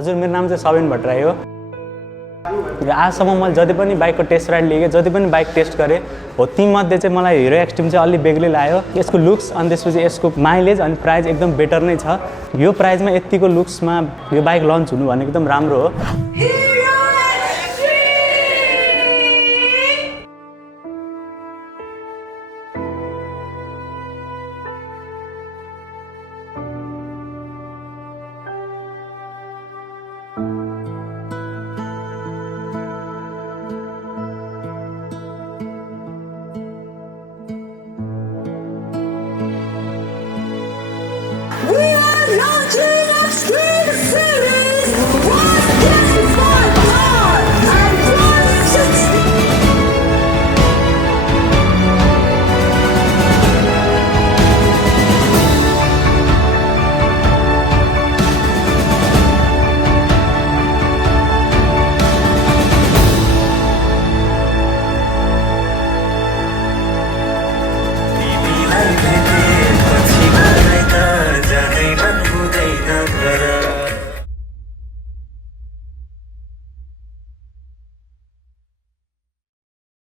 हजुर मेरो नाम चाहिँ सबिन भट्टराई हो। र आजसम्म मैले जति पनि बाइकको टेस्ट राइड लिएँ, जति पनि बाइक टेस्ट गरेँ हो, तीमध्ये चाहिँ मलाई हिरो एक्सट्रिम चाहिँ अलि बेग्लै लाग्यो। यसको लुक्स अनि त्यसपछि यसको माइलेज अनि प्राइस एकदम बेटर नै छ। यो प्राइसमा यतिको लुक्समा यो बाइक लन्च हुनु भने एकदम राम्रो हो। We are launching extreme!